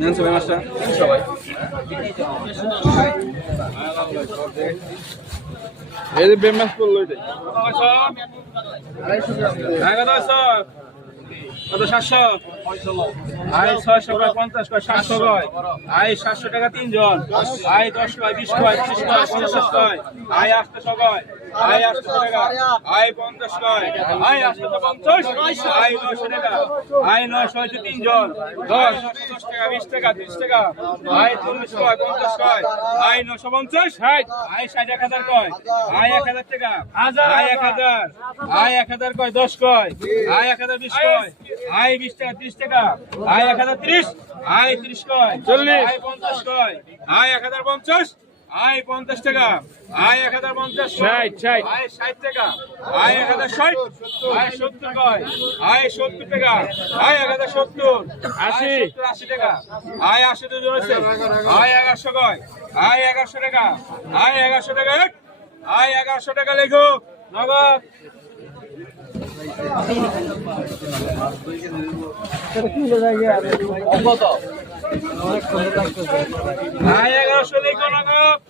নেন সবাই মাছটা এই যে বেমাস পড়লো এটাই কত 700 আই 600 কয় 50 কয় 700 কয় আই 700 টাকা তিনজন আই 10 কয় 20 কয় 30 কয় 50 কয় আই 800 কয় আই 800 টাকা আই 50 কয় আই 850 আই 900 টাকা আই 900 হইছে তিনজন 10 10 টাকা 20 টাকা 30 টাকা আই 40 কয় 50 কয় আই 950 60 আই 60 কয় আই 1000 টাকা আই 1000 আই 1000 কয় 10 কয় আই 1020 কয় আই 20 টাকা 30 টাকা আই 1030 আই 30 কয় 40 আই 50 কয় আই 1050 আই 50 টাকা আই 1050 60 আই 60 টাকা আই 1060 আই 70 কয় আই 70 টাকা আই 1070 80 টাকা আই 80 তো জনেছে আই 1100 কয় আই 1100 টাকা আই 1100 টাকা আই 1100 টাকা লেখো নগদ আই 1100 লেখো নগদ